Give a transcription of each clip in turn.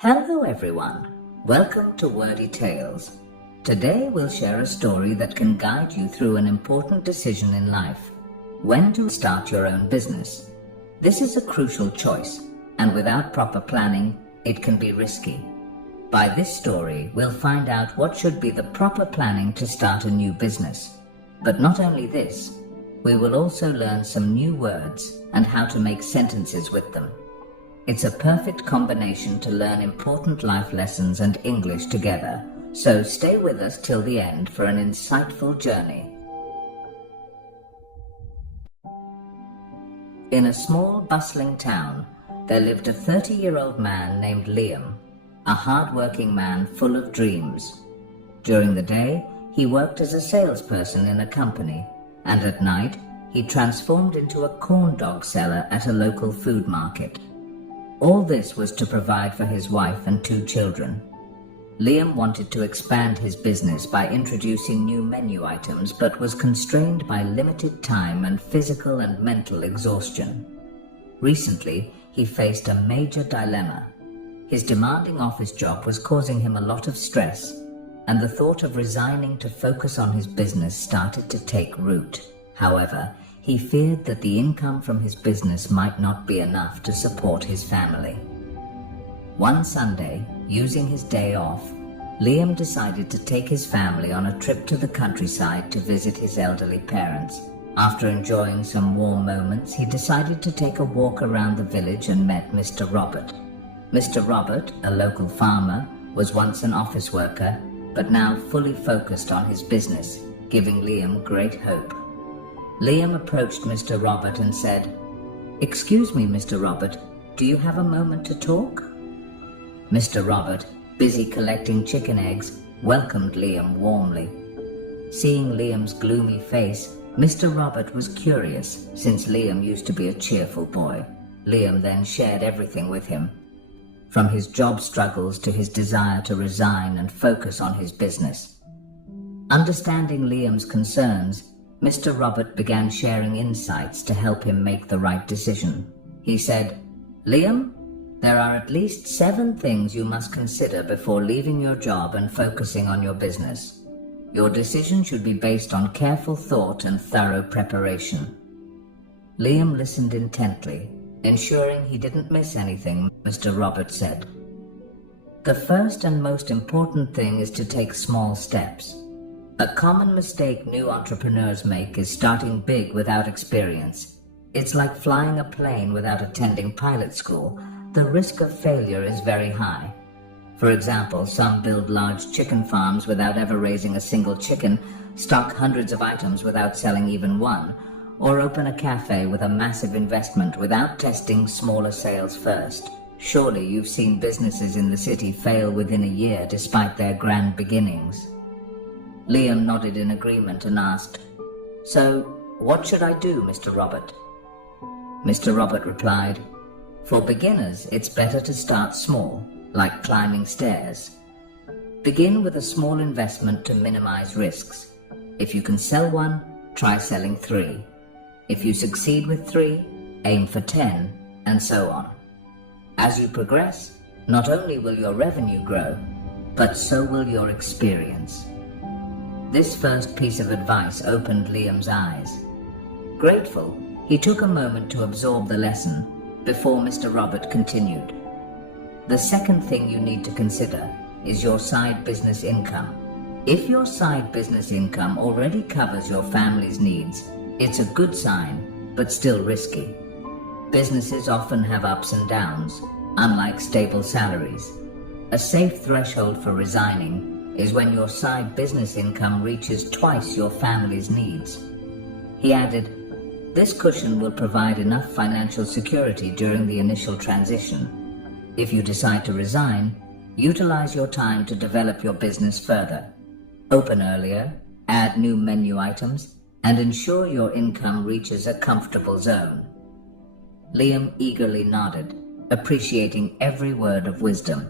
Hello everyone, welcome to Wordy Tales. Today we'll share a story that can guide you through an important decision in life: when to start your own business. This is a crucial choice, and without proper planning, it can be risky. By this story, we'll find out what should be the proper planning to start a new business. But not only this, we will also learn some new words and how to make sentences with them. It's a perfect combination to learn important life lessons and English together, so stay with us till the end for an insightful journey. In a small, bustling town, there lived a 30-year-old man named Liam, a hard-working man full of dreams. During the day, he worked as a salesperson in a company, and at night, he transformed into a corn dog seller at a local food market. All this was to provide for his wife and 2 children. Liam wanted to expand his business by introducing new menu items, but was constrained by limited time and physical and mental exhaustion. Recently, he faced a major dilemma. His demanding office job was causing him a lot of stress, and the thought of resigning to focus on his business started to take root. However, he feared that the income from his business might not be enough to support his family. One Sunday, using his day off, Liam decided to take his family on a trip to the countryside to visit his elderly parents. After enjoying some warm moments, he decided to take a walk around the village and met Mr. Robert. Mr. Robert, a local farmer, was once an office worker, but now fully focused on his business, giving Liam great hope. Liam approached Mr. Robert and said, "Excuse me, Mr. Robert, do you have a moment to talk?" Mr. Robert, busy collecting chicken eggs, welcomed Liam warmly. Seeing Liam's gloomy face, Mr. Robert was curious, since Liam used to be a cheerful boy. Liam then shared everything with him, from his job struggles to his desire to resign and focus on his business. Understanding Liam's concerns, Mr. Robert began sharing insights to help him make the right decision. He said, "Liam, there are at least 7 things you must consider before leaving your job and focusing on your business. Your decision should be based on careful thought and thorough preparation." Liam listened intently, ensuring he didn't miss anything. Mr. Robert said, "The first and most important thing is to take small steps. A common mistake new entrepreneurs make is starting big without experience. It's like flying a plane without attending pilot school. The risk of failure is very high. For example, some build large chicken farms without ever raising a single chicken, stock hundreds of items without selling even one, or open a cafe with a massive investment without testing smaller sales first. Surely you've seen businesses in the city fail within a year despite their grand beginnings." Liam nodded in agreement and asked, "So, what should I do, Mr. Robert?" Mr. Robert replied, "For beginners, it's better to start small, like climbing stairs. Begin with a small investment to minimize risks. If you can sell 1, try selling 3. If you succeed with 3, aim for 10, and so on. As you progress, not only will your revenue grow, but so will your experience." This first piece of advice opened Liam's eyes. Grateful, he took a moment to absorb the lesson before Mr. Robert continued. "The second thing you need to consider is your side business income. If your side business income already covers your family's needs, it's a good sign, but still risky. Businesses often have ups and downs, unlike stable salaries. A safe threshold for resigning is when your side business income reaches twice your family's needs." He added, "This cushion will provide enough financial security during the initial transition. If you decide to resign, utilize your time to develop your business further. Open earlier, add new menu items, and ensure your income reaches a comfortable zone." Liam eagerly nodded, appreciating every word of wisdom.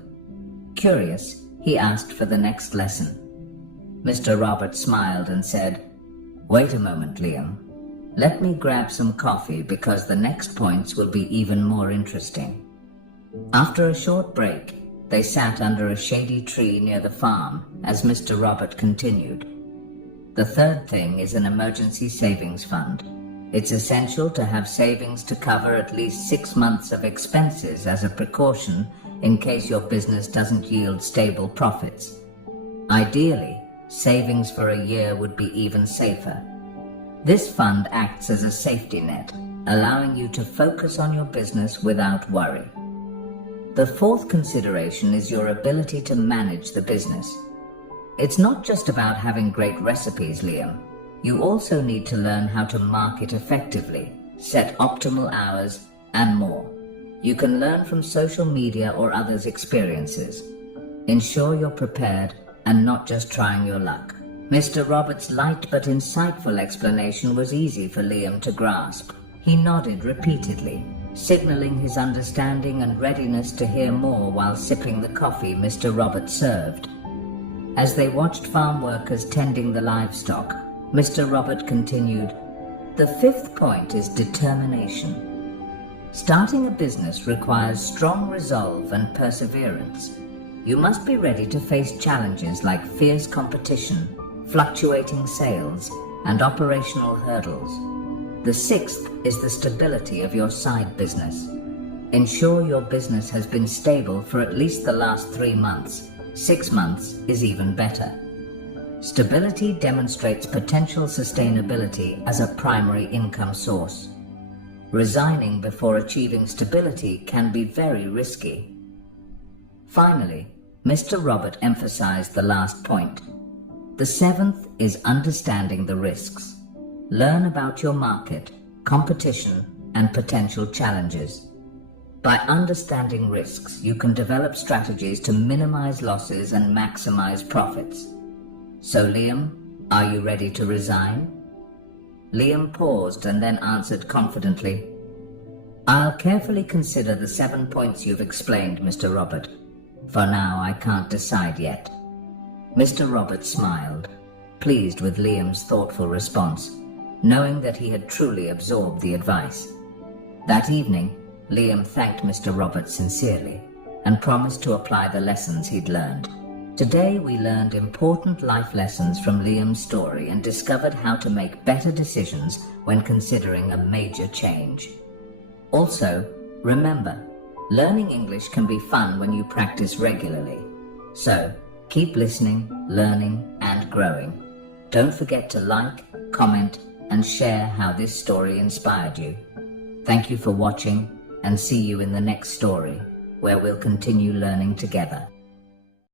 Curious, he asked for the next lesson. Mr. Robert smiled and said, "Wait a moment, Liam. Let me grab some coffee because the next points will be even more interesting." After a short break, They sat under a shady tree near the farm as Mr. Robert continued. The third thing is an emergency savings fund. It's essential to have savings to cover at least 6 months of expenses as a precaution in case your business doesn't yield stable profits. Ideally, savings for a year would be even safer. This fund acts as a safety net, allowing you to focus on your business without worry. The fourth consideration is your ability to manage the business. It's not just about having great recipes, Liam. You also need to learn how to market effectively, set optimal hours, and more. You can learn from social media or others' experiences. Ensure you're prepared and not just trying your luck. Mr. Robert's light but insightful explanation was easy for Liam to grasp. He nodded repeatedly, signaling his understanding and readiness to hear more while sipping the coffee Mr. Robert served. As they watched farm workers tending the livestock, Mr. Robert continued, "The fifth point is determination. Starting a business requires strong resolve and perseverance. You must be ready to face challenges like fierce competition, fluctuating sales, and operational hurdles. The sixth is the stability of your side business. Ensure your business has been stable for at least the last 3 months. 6 months is even better. Stability demonstrates potential sustainability as a primary income source. Resigning before achieving stability can be very risky." Finally, Mr. Robert emphasized the last point. The seventh is understanding the risks. Learn about your market, competition, and potential challenges. By understanding risks, you can develop strategies to minimize losses and maximize profits. So Liam, are you ready to resign? Liam paused and then answered confidently, "I'll carefully consider the 7 points you've explained, Mr. Robert. For now, I can't decide yet." Mr. Robert smiled, pleased with Liam's thoughtful response, knowing that he had truly absorbed the advice. That evening, Liam thanked Mr. Robert sincerely and promised to apply the lessons he'd learned. Today we learned important life lessons from Liam's story and discovered how to make better decisions when considering a major change. Also, remember, learning English can be fun when you practice regularly. So, keep listening, learning, and growing. Don't forget to like, comment, and share how this story inspired you. Thank you for watching, and see you in the next story, where we'll continue learning together.